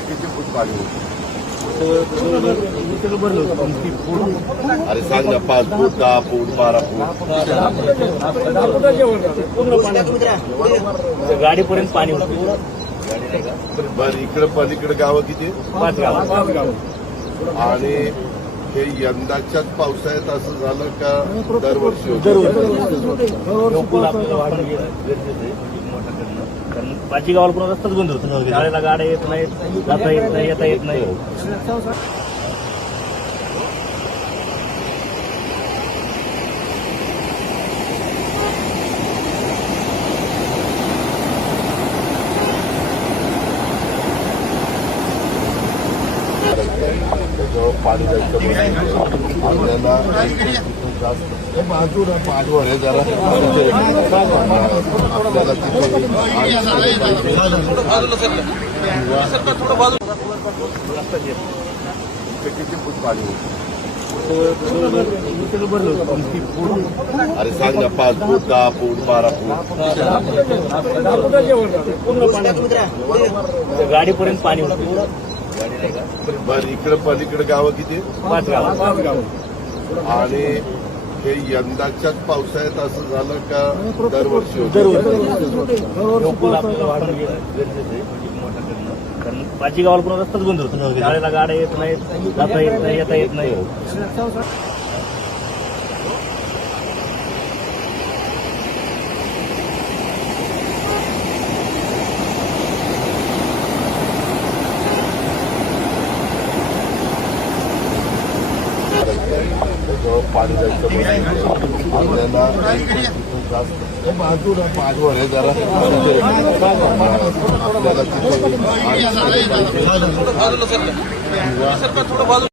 किती फूट पाणी होतं? अरे सांग ना, 5 फूट, 10 फूट, 12 फूट. गाडीपर्यंत पाणी होतं. बरं, इकडं पलीकडे गावं किती? 5 गाव. आणि हे यंदाच्याच पावसाळ्यात असं झालं का दरवर्षी होतं? पूल आपल्याला वाढवून घेणं गरजेचं आहे मोठा करणं. कारण 5 गावाला पुन्हा रस्ताच बंद होतो. शाळेला गाड्या येत नाहीत, जाता येत नाही, येता येत नाही. त्याच्यावर पाणी जायचं आपल्याला जास्त पाठवर आहे जरा आपल्याला किती फूट पाणी होतं? अरे सांग ना, 5 फूट, 10 फूट, 12 फूट. गाडीपर्यंत पाणी होतं. बरं, इकडं पलीकडे गावं किती? 5 गाव. आणि हे यंदाच्याच पावसाळ्यात असं झालं का दरवर्षी होतं? पूल आपल्याला वाढवून घेणं गरजेचं आहे मोठा करणं. कारण 5 गावाला पुन्हा रस्ताच बंद होतो. शाळेला गाड्या येत नाहीत, जाता येत नाही, येता येत नाही. त्याच्यावर पाणी जायचं आपल्याला जास्त पाठवर आहे जरा आपल्याला